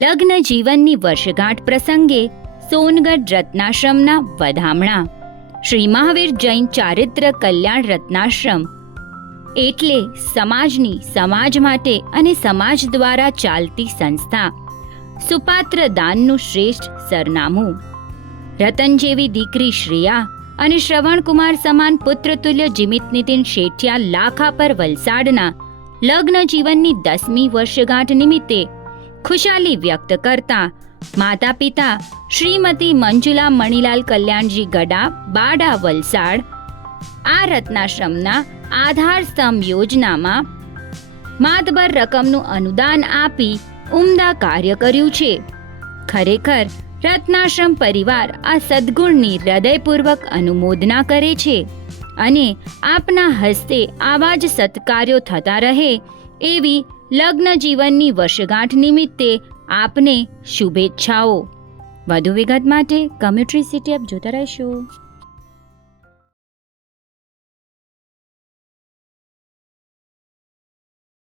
લગ્ન જીવનની વર્ષગાંઠ પ્રસંગે સોનગઢ રત્નાશ્રમના વધામણા. શ્રી મહાવીર જૈન ચારિત્ર કલ્યાણ રત્નાશ્રમ એટલે સમાજની, સમાજ માટે અને સમાજ દ્વારા ચાલતી સંસ્થા. સુપાત્ર દાનનું શ્રેષ્ઠ સરનામું. રતન જેવી દીકરી શ્રેયા અને શ્રવણકુમાર સમાન પુત્રતુલ્ય જીમિત નીતિન શેઠિયા લાખા પર વલસાડના લગ્ન જીવનની 10મી વર્ષગાંઠ નિમિત્તે ખુશાલી વ્યક્ત કરતા માતા પિતા શ્રીમતી મંજુલા મણિલાલ કલ્યાણજી ગડા, બાડા, વલસાડ આ રત્નાશ્રમના આધાર સ્તંભ યોજનામાં માતબર રકમનું અનુદાન આપી ઉમદા કાર્ય કર્યું છે. ખરેખર રત્નાશ્રમ પરિવાર આ સદ્ગુણની હૃદયપૂર્વક અનુમોદના કરે છે અને આપના હસ્તે આવા જ સત્કાર્યો થતા રહે એવી લગ્ન જીવનની વર્ષગાંઠ નિમિત્તે આપને શુભેચ્છાઓ. વધુ વિગત માટે કમ્યુનિટી સિટી એપ જોતા રહેશો.